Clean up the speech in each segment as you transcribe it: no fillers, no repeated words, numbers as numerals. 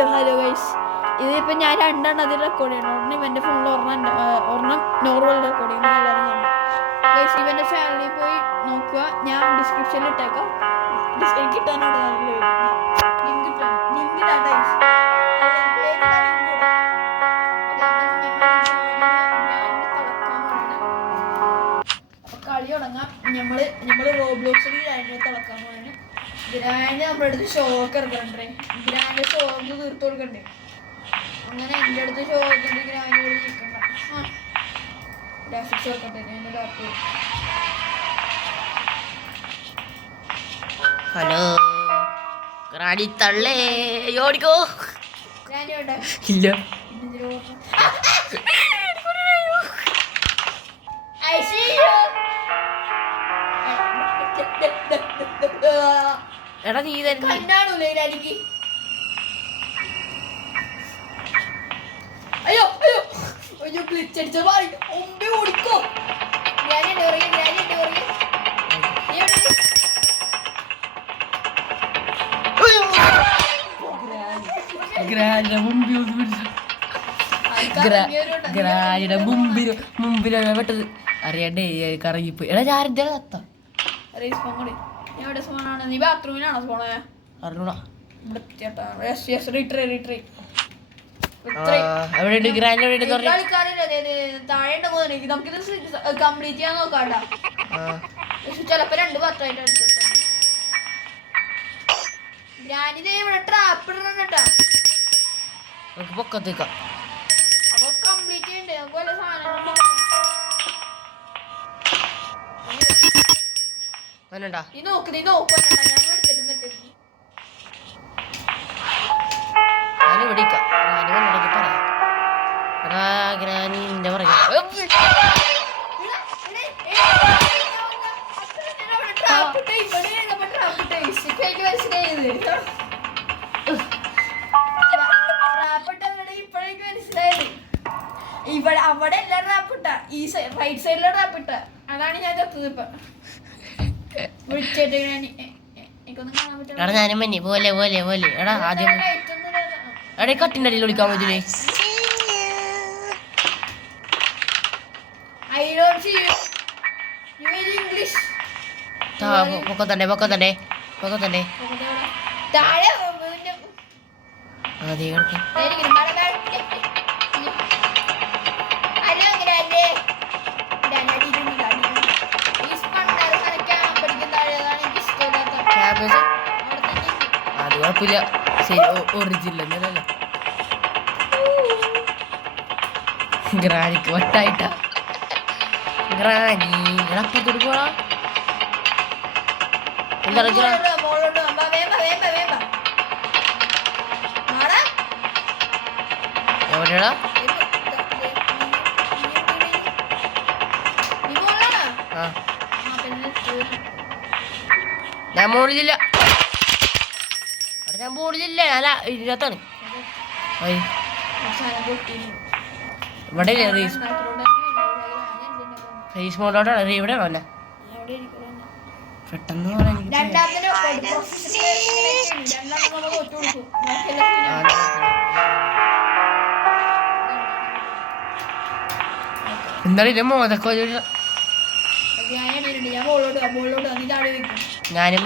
Hello guys. ഇതിപ്പോൾ ഞാൻ രണ്ടെണ്ണം അതിൽ റെക്കോർഡ് ചെയ്യണം. ഒരെണ്ണം ഇവൻ്റെ ഫോണിൽ, ഒരെണ്ണം നോർമൽ റെക്കോർഡ് ചെയ്യണം. എല്ലാവരും കാണും ഗൈസ്. ഇവൻ്റെ ചാനലിൽ പോയി നോക്കുക, ഞാൻ ഡിസ്ക്രിപ്ഷനിൽ ഇട്ടേക്കാം. ലിങ്ക് ഇട്ടാണ് ലിങ്ക് ഇട്ടാ ഗൈസ്. കളി തുടങ്ങാം. നമ്മൾ റോബ്ലോക്സിൽ ഗ്രാൻഡ് തിളക്കാൻ പോകണം. ഗ്രാൻഡ് നമ്മുടെ അടുത്ത് ഷോക്ക് ഇറക്കണ്ടേ, ഗ്രാൻഡ് ഷോക്ക് തീർത്ത് കൊടുക്കണ്ടേ. അങ്ങനെ എൻ്റെ അടുത്ത് ഷോക്ക് ഗ്രാൻഡ് കൂടി നിൽക്കണ്ട. ഗ്രാഫിക്സ് വെക്കട്ടെ എൻ്റെ ലാപ്ടോപ്പ്. ഹലോ ഗ്രാനി തള്ളേ ഓടിക്കോ. ഗ്രാൻഡ് വേണ്ട ഇല്ല എടാ നീ തന്നെ എനിക്ക്. അയ്യോ അയ്യോ അയ്യോ ഗ്ലിച്ചടിച്ച മുമ്പേ ഓടിക്കോ. ഗ്രാനിയുണ്ട് പറയും, ഗ്രാനിയുണ്ട് പറയും. മുമ്പിലാണ് പെട്ടത്. അറിയണ്ടേ കറങ്ങിപ്പോയി. എടാ ഞാനെന്താ കത്ത എവിടെ സ്പോണാണ്? നീ ബാത്റൂമിലാണോ സ്പോണേ? അറിഞ്ഞൂടാ. നമുക്കിത് കംപ്ലീറ്റ് ചെയ്യാൻ നോക്കാണ്ട. ചിലപ്പോ 2 പാത്രമായിട്ട് എടുത്തിട്ടാ. ഗ്രാനിത് ഇവിടെ ട്രാപ്പ് ഇടണം കേട്ടാ. പൊക്കത്തേക്കാം അപ്പൊ കംപ്ലീറ്റ് ചെയ്യണ്ടേ? നമുക്ക് വല്ല സാധനം നീ നോക്ക് ഞാൻ എടുത്തിട്ടും പറ്റും. ഗ്രാനിന്റെ ഇവിടെ അവിടെ എല്ലാം റാപ്പിട്ട, ഈ റൈറ്റ് സൈഡിലെ റാപ്പിട്ട. അതാണ് ഞാൻ ചത്തത്. ഇപ്പൊ എടാ ഞാനും മഞ്ഞി പോലെ പോലെ പോലെ. എടാ ആദ്യം എടാ കട്ടിൻ്റെ അടിയിൽ വിളിക്കാൻ പറ്റില്ലേ? പൊക്കത്തണ്ടേ പൊക്കത്തണ്ടേ പൊക്കത്തണ്ടേ. അതെ അത് കുഴപ്പമില്ല. ശരി ഒറിജിനൽ എന്നല്ലേ. ഗ്രാനിക്ക് വട്ടായിട്ട ഗ്രാനി അപ്പത്തോട് പോടാ. എന്താ എവിടെയാടാ? ഞാൻ മോളിലില്ല. ഞാൻ മോളിലില്ല, അല്ല ഇതിനകത്താണ്. ഇവിടെ റേസ് മോഡോട്ടാണ്. ഇവിടെ ആണല്ലേ പെട്ടെന്ന് എന്തായാലും മോതൊക്കെ ഞാനും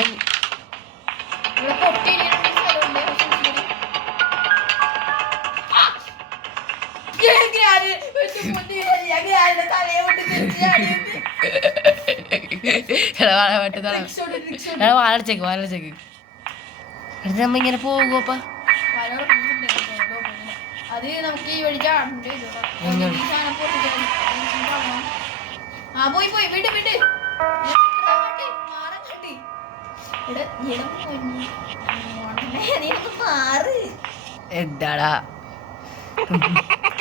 വാലടച്ചേക്ക് വാലടച്ചേക്ക്. അടുത്ത് നമ്മ ഇങ്ങനെ പോകുമ്പ അത് നമുക്ക് ഈ വഴി പോയി പോയി വിട് വിട്. എന്താടാ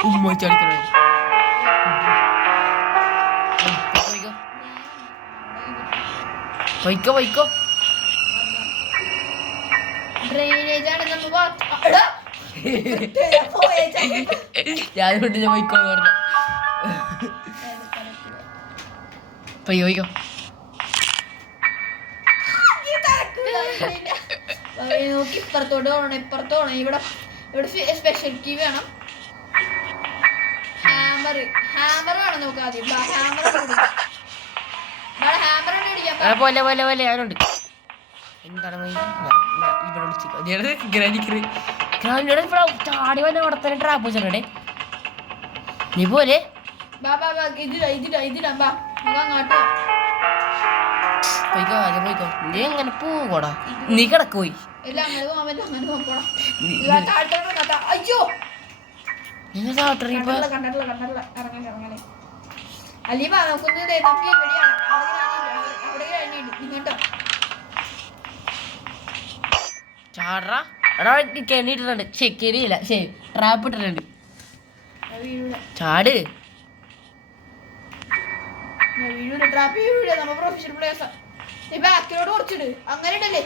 ഉമ്മ ചടിക്കണേ? പോയിക്കോ പോയിക്കോ. ഞാൻ പോയിക്കോ പറഞ്ഞു. പോയിക്കോ. ഇപ്പുറത്തോട്ട് പോകണം, ഇപ്പുറത്ത് പോകണം. ഇവിടെ ഇവിടെ സ്പെഷ്യൽ കീ വേണം. ഹാമർ വേണം നമുക്ക് ആദ്യം. ഹാമർ അടിക്കാം. പോലെ ഞാനുണ്ട്. എന്താണ് ഇവിടെ വിളിച്ചു ചാടി വല്ല അവിടെ തന്നെ ട്രാപ്പ് വെച്ചിട്ടുണ്ടേ. നീ പോലെ പോയിക്കോ ആദ്യം പോയിക്കോ. നീ എങ്ങനെ പോകോടാ? നീ കിടക്ക് പോയി. അയ്യോ നിങ്ങൾ താട്ടറി ഇപ്പൊ അലീബ നമുക്കൊന്ന് ചാടറാ എടാ കെണിയിട്ടിട്ടുണ്ട്. ശരി കെണിയില്ല, ശരി ട്രാപ്പ് ഇട്ടിട്ടുണ്ട്. ചാട് ബാക്കിലോട്ട് കുറച്ചിട്. അങ്ങനെ ഇടല്ലേ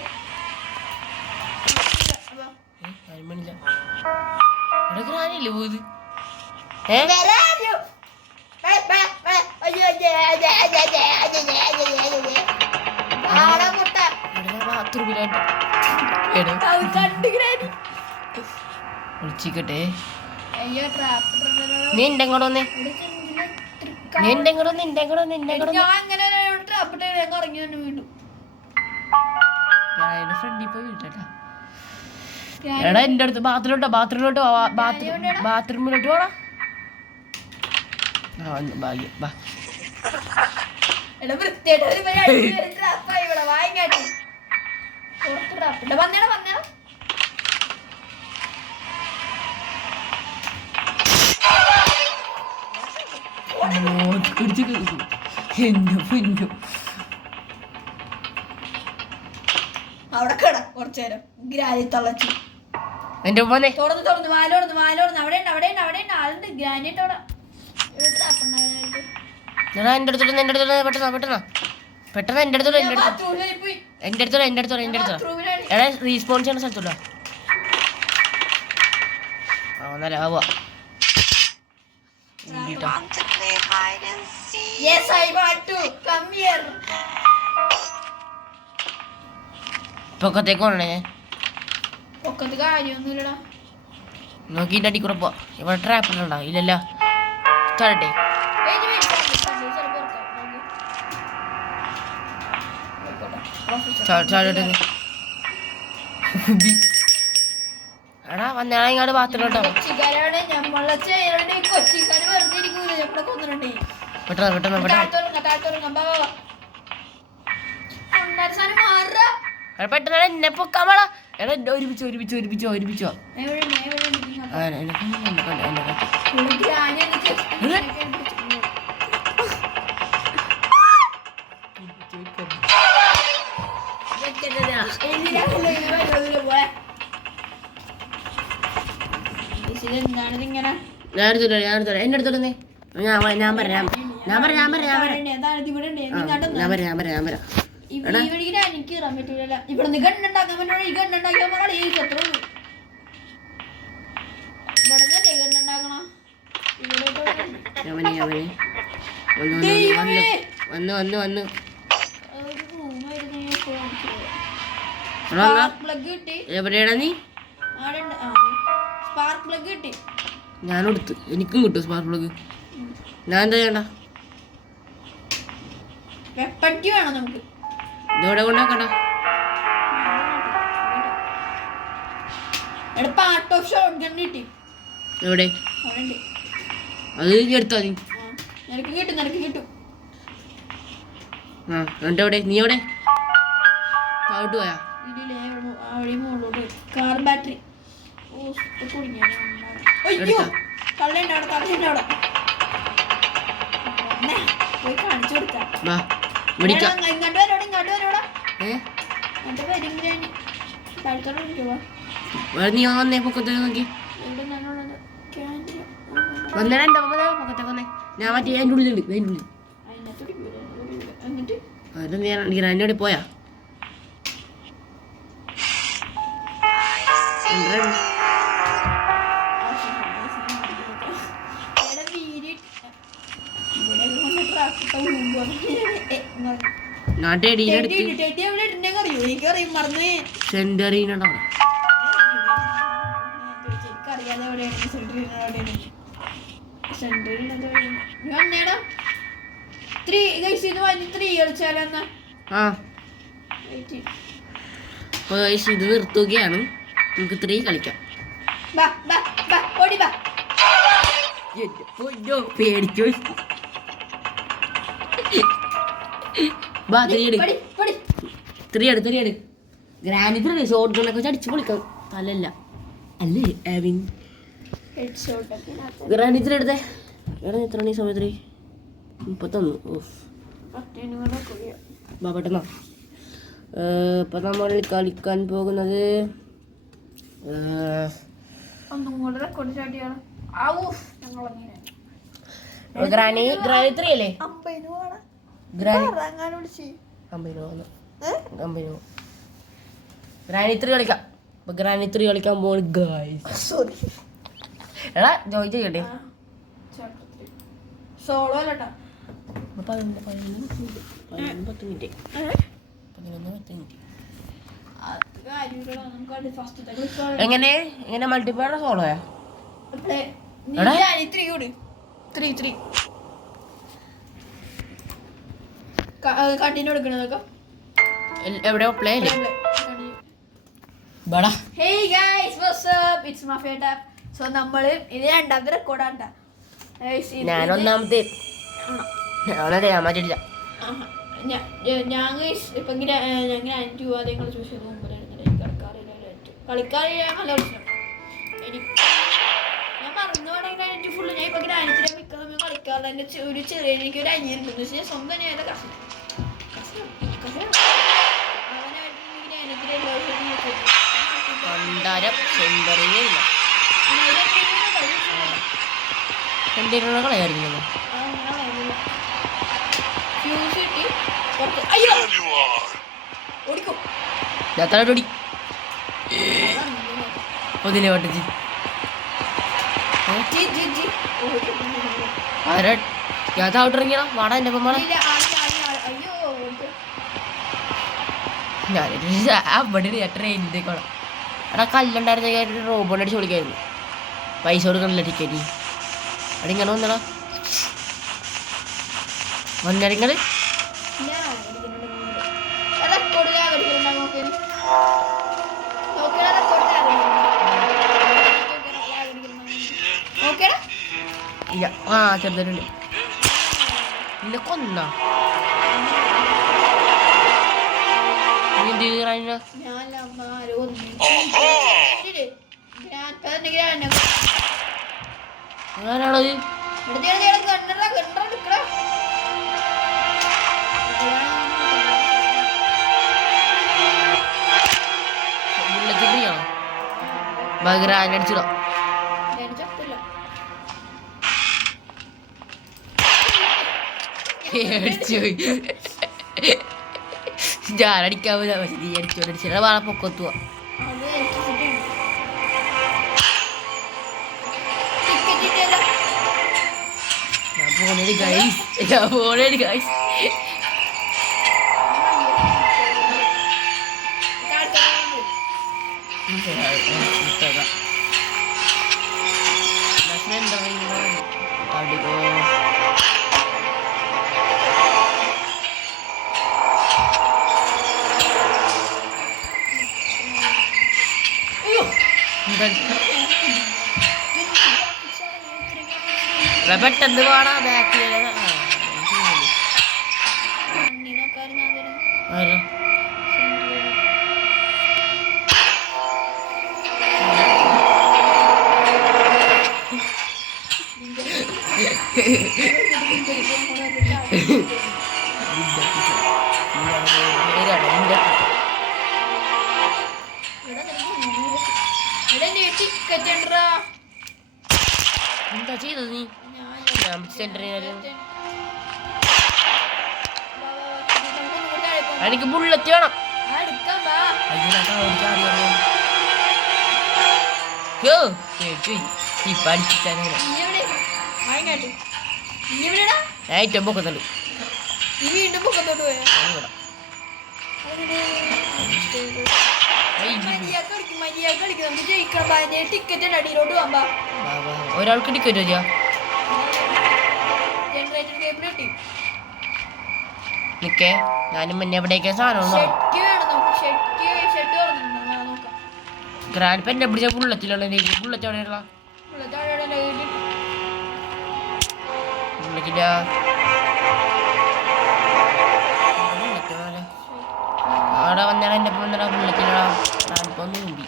ഗ്രാനില്ലേ പോയത്? വിളിച്ചിക്കട്ടെ. നീ എന്റെ കൂടെ വന്നേ. നീ എന്റെ കൂടെ വന്ന് എന്റെ കൂടെ ഫ്രണ്ടിൽ പോയി വിട്ടേട്ടാ. എടാ എന്റെ അടുത്ത് ബാത്റൂമിലോട്ട് പോടാ. ഭാഗ്യം വാ. അവിടെ കിട കുറച്ചേരം ഗ്രാനി തളച്ചു. എന്റെ തുറന്ന് വാലോടുന്ന് അവിടെ ആളുണ്ട്. ഗ്രാനിട്ട് അവിടെ എന്റെ അടുത്തോട്ട് പെട്ടെന്ന് എന്റെ അടുത്തോട്ട് എടാ റീസ്പോൺസ് ചെയ്യുന്ന സ്ഥലത്തോട്ടോ. എന്നാലും ആവാ. പൊക്കത്തേക്ക് പോണേ ഞാൻ. കാര്യമൊന്നുമില്ലടാ. നോക്കിന്റെ അടി കൂടെ പോ. ഇവിടെ ട്രാപ്പ് ഇടണ്ട. ഇല്ലല്ലോ ചാടട്ടെ. എടാ വന്നാ ഇങ്ങോട്ട് ബാത്റൂമിലോട്ടോ. പെട്ടെന്ന് പെട്ടെന്ന് എന്നെ പൊക്കാമളാ. എടാ ഒരുമിച്ചോ. എന്റെ അടുത്തോട്ട് ഞാൻ പറയാം. എനിക്ക് കയറാൻ പറ്റൂല. ഇവിടെ നിന്ന് ഗണ്ണുണ്ടാക്കാൻ പറ്റുള്ള ഈ ഗണ്ണുണ്ടാക്കിയാൽ പറഞ്ഞാൽ ഈ ശത്രു ഇവിടെ തന്നെ ഗണ്ണുണ്ടാക്കണം. വന്ന് എവിടെയാടാ നീ? സ്പാർക്ക് പ്ലഗ് കിട്ടി. ഞാനെടുത്ത് എനിക്കും കിട്ടും സ്പാർക്ക് പ്ലഗ്. ഞാൻ എന്താ ചെയ്യണ്ട? വെപ്പട്ടി വേണം നമുക്ക്. ഇതെവിടെ കൊണ്ടാക്കണ്ട? പാർട്ട് ഓഫ് ഷോട്ട് ഗൺ കിട്ടി. എവിടെ? അത് എടുത്താ നീ. നിനക്ക് കിട്ടും. ആ എന്നിട്ട് എവിടെ? നീ എവിടെ? താഴോട്ട് പോയാ? കാർ ബാറ്ററി പോയി കാണിച്ചു കൊടുക്കാം. നീ വന്നേ പൊക്കത്തെ നോക്കി വന്നേ. എന്റെ പൊക്കത്തെ വന്നേ. ഞാൻ മറ്റേ അതിൻ്റെ ഉള്ളിലുണ്ട്. അത് നീ എന്നോട് പോയാ? ആ അപ്പോൾ ഇത് നിർത്തുകയാണ്. നമുക്ക് 3 കളിക്കാം. പേടിച്ചു. ഗ്രാനിത്ര ഷോട്ട് ഗണ്ണൊക്കെ വെച്ച് അടിച്ചു പൊളിക്കാം. തലല്ല അല്ലേ ആവിൻ ഗ്രാനിത്ര എടുത്തേ. എടാ എത്ര മണി സമയത്ത് 31. പെട്ടെന്നാ. ഇപ്പം നമ്മൾ കളിക്കാൻ പോകുന്നത് ഗ്രാനി 3 അല്ലേ? ഗ്രാനി 3 കളിക്കാം. അപ്പൊ ഗ്രാനി 3 കളിക്കാൻ പോകും ഗായ്സ്. എടാ ജോയിൻ ചെയ്യണ്ടേ? സോളോ അല്ലട്ടാ. 10 മിനിറ്റ്. എങ്ങനെ മൾട്ടിപ്ലെയർ സോളോയാ? കണ്ടിന്യൂ എടുക്കണതൊക്കെ എവിടെയോ പ്ലേ അല്ലേ? Hey guys, what's up? It's Mafia Tap. So നമ്മള് ഇത് രണ്ടാമത്തെ റെക്കോർഡാണ്. ഞാൻ ഒന്നാമത്തെ മാറ്റില്ല. ഞാൻ ഇപ്പൊ ഞങ്ങൾ 5 രൂപ നിങ്ങൾ ചൂസ് ചെയ്ത് കളിക്കാറില്ല നല്ല പ്രശ്നം. ഞാൻ മറന്നു വേണമെങ്കിൽ ഫുള്ള് ഞാൻ ഇപ്പൊ ഗ്രാനിച്ചിട്ട് മിക്ക സമയം കളിക്കാറില്ല. എൻ്റെ ഒരു ചെറിയ എനിക്ക് ഒരു അനിയനുണ്ട്. പക്ഷേ സ്വന്തം അനിയൻ്റെ കസിൻ ഔട്ടിറങ്ങിയാ വാടാ എന്റെ പൊമ്മളെ. ഞാനൊരു ട്രെയിനിൻ്റെക്കോളാം. എടാ കല്ലുണ്ടായിരുന്ന റോബോട്ട് അടിച്ച് വിളിക്കായിരുന്നു. പൈസ കൊടുക്കണില്ല ടിക്കറ്റ്. അവിടെ ഇങ്ങനെ വന്നടാ വന്നടിങ്ങള്. ഇല്ല ആ ചെറുതുണ്ട് ഇല്ല കൊന്ന ആരാണത്? ഗ്രാനടിച്ചിടാം. ഞാനടിക്കാൻ പക്ഷെ നീ അടിച്ചോടിച്ചിട്ട് വാഴ പൊക്കത്തുവാ. ഞാൻ പോണേടി ഗൈസ്. പെട്ടെന്ന് കാണാ ബാക്കിൽ എന്താ ചെയ്തത് നീ? എനിക്ക് ബുള്ളറ്റ് വേണം. ഏറ്റവും പൊക്കത്തുണ്ട്. മര്യാദ കളിക്കാം, നമുക്ക് ജയിക്കണം. അതിന് ടിക്കറ്റ് അടിയിലോട്ട് പോകാം. ഒരാൾക്ക് ടിക്കറ്റ് വരിക ജനറേറ്റർ കേബിൾ കിട്ടി. നിക്കേ ഞാനും മുന്നേ എവിടേക്കാ സാധനം ഷെഡ് വേണം നമുക്ക്. ഷെഡ് തുറന്നിട്ടുണ്ടോ നോക്കാം. ഗ്രാൻഡ് പെൻ പിടിച്ച ബുള്ളറ്റിലുള്ള ബുള്ളറ്റ് എവിടെയുള്ള ബുള്ളറ്റില്ല അവിടെ വന്നാണ് എൻ്റെ ബുള്ളറ്റില്ല നാൽപ്പൊന്നും കൂടി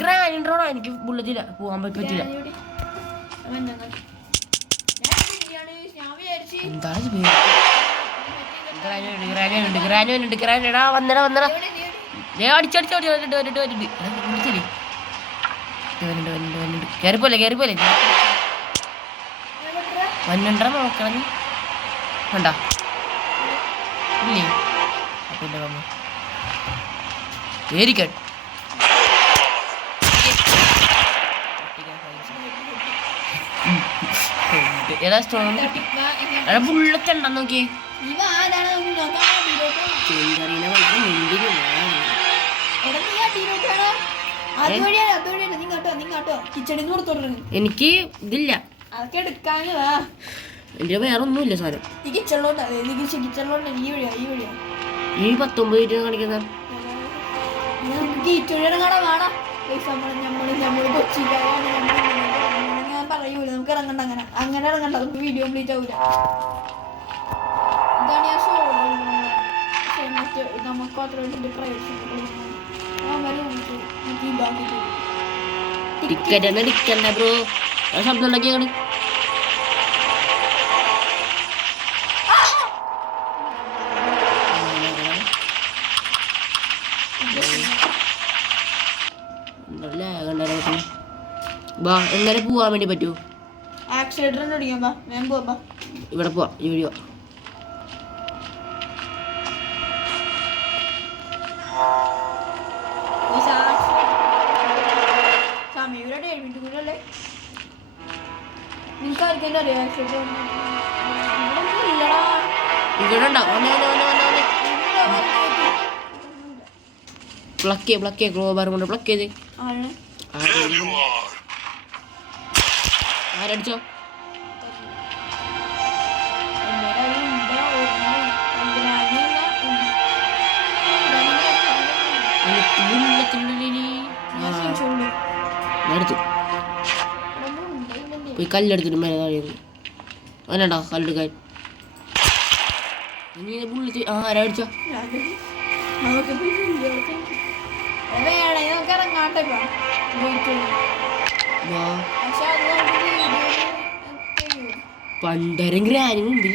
ഗ്രാൻഡോ എനിക്ക് ബുള്ളറ്റില്ല പോകാൻ പറ്റില്ല. എന്താണ് ഗ്രാനുണ്ട് വന്നടാ കേറിപ്പോലെ വന്നണ്ട നോക്കണം വേണ്ട ഇല്ലേ പിന്നെ വന്നു കേറിക്കട്ട് ഏതാ സ്റ്റോൺ ബുള്ളറ്റ് ഉണ്ടെന്ന് നോക്കിയേ. എനിക്ക് ഇതില്ല, അതൊക്കെ എടുക്കാന് എന്റെ വേറെ ഒന്നുമില്ല സാധനം. ഈ കിച്ചണിലോട്ട് ഈ വഴിയാ ഈ 19 രൂപ കാണിക്കുന്ന ഞാൻ പറയൂല, നമുക്ക് ഇറങ്ങണ്ട. അങ്ങനെ ഇറങ്ങണ്ട, നമുക്ക് വീഡിയോ കംപ്ലീറ്റ് ആവൂല. ഇതാണ് ഞാൻ നമുക്ക് മാത്രമായിട്ട് ടിക്കറ്റ് ഒന്നും എടുക്കണ്ട ബ്രോ. ശബ്ദം ഉണ്ടാക്കിയാണ് ബാ. എങ്ങനെ പോവാൻ വേണ്ടി പറ്റുമോ? ഇവിടെ പോവാ. ഈ വീഡിയോ ഇവിടെ ഉണ്ടാവും. പ്ലക്ക് ക്രോബാർ കൊണ്ട് പ്ലക്ക് ചെയ്ത് ആരടിച്ചോ? എടുത്തു പോയി കല്ലെടുത്തിട്ട് മേലെ താഴെയാണ്. അങ്ങനെടാ കല്ലെടുക്കാൻ ബുള്ളറ്റ് ആരടിച്ചോ? പണ്ടരം ഗ്രാനും മുമ്പിൽ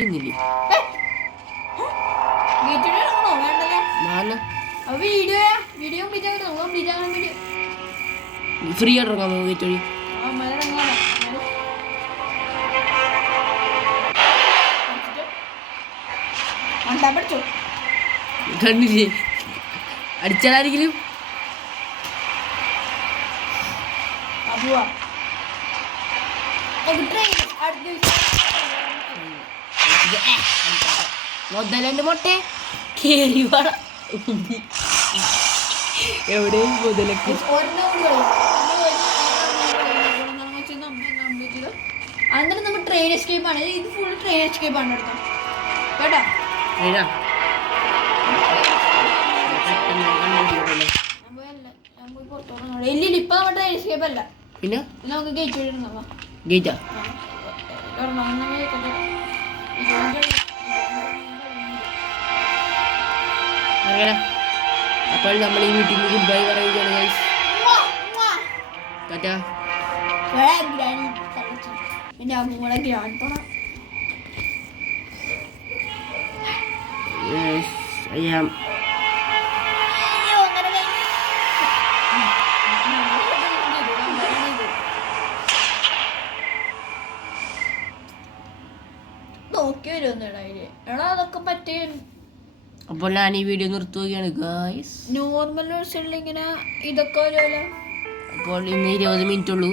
ഫ്രീ ആയിട്ട് ഇറങ്ങാമോ ഗേറ്റ് വഴി? കണ്ടില്ലേ അടിച്ചാലാരെങ്കിലും മുതലുണ്ട് മൊട്ടെ കേറി വാട എവിടെയും മുതലൊക്കെ അന്നേരം നമ്മൾ ട്രെയിൻ എസ്കേപ്പ് ആണ്. ഇത് ഫുൾ ട്രെയിൻ എസ്കേപ്പ് ആണ് എടുത്തത് കേട്ടോ. ഇല്ല ഇപ്പൊ നമ്മുടെ ട്രെയിൻ എസ്കേപ്പ് അല്ല, പിന്നെ നമുക്ക് ഗേറ്റ് വഴി ഇറങ്ങാം. ഗേറ്റാ അപ്പോൾ നമ്മൾ ഈ വീട്ടിൽ നിന്ന് ഗുഡ് ബൈ പറയുകയാണ് ഗൈസ്. ടാറ്റാ. എൻ്റെ അമ്മൂടെ ഗ്രാൻഡ് തോന്നാം. Yes, I am. നോക്കി വരുമെന്നാണ് അതില്. എടാ അതൊക്കെ പറ്റിയ അപ്പോൾ ഞാൻ ഈ വീഡിയോ നിർത്തുകയാണ് ഗായ്സ്. നോർമൽ വേർഷനിൽ ഇങ്ങനെ ഇതൊക്കെ വരുമല്ലോ. അപ്പോൾ ഇന്ന് 20 മിനിറ്റ് ഉള്ളൂ.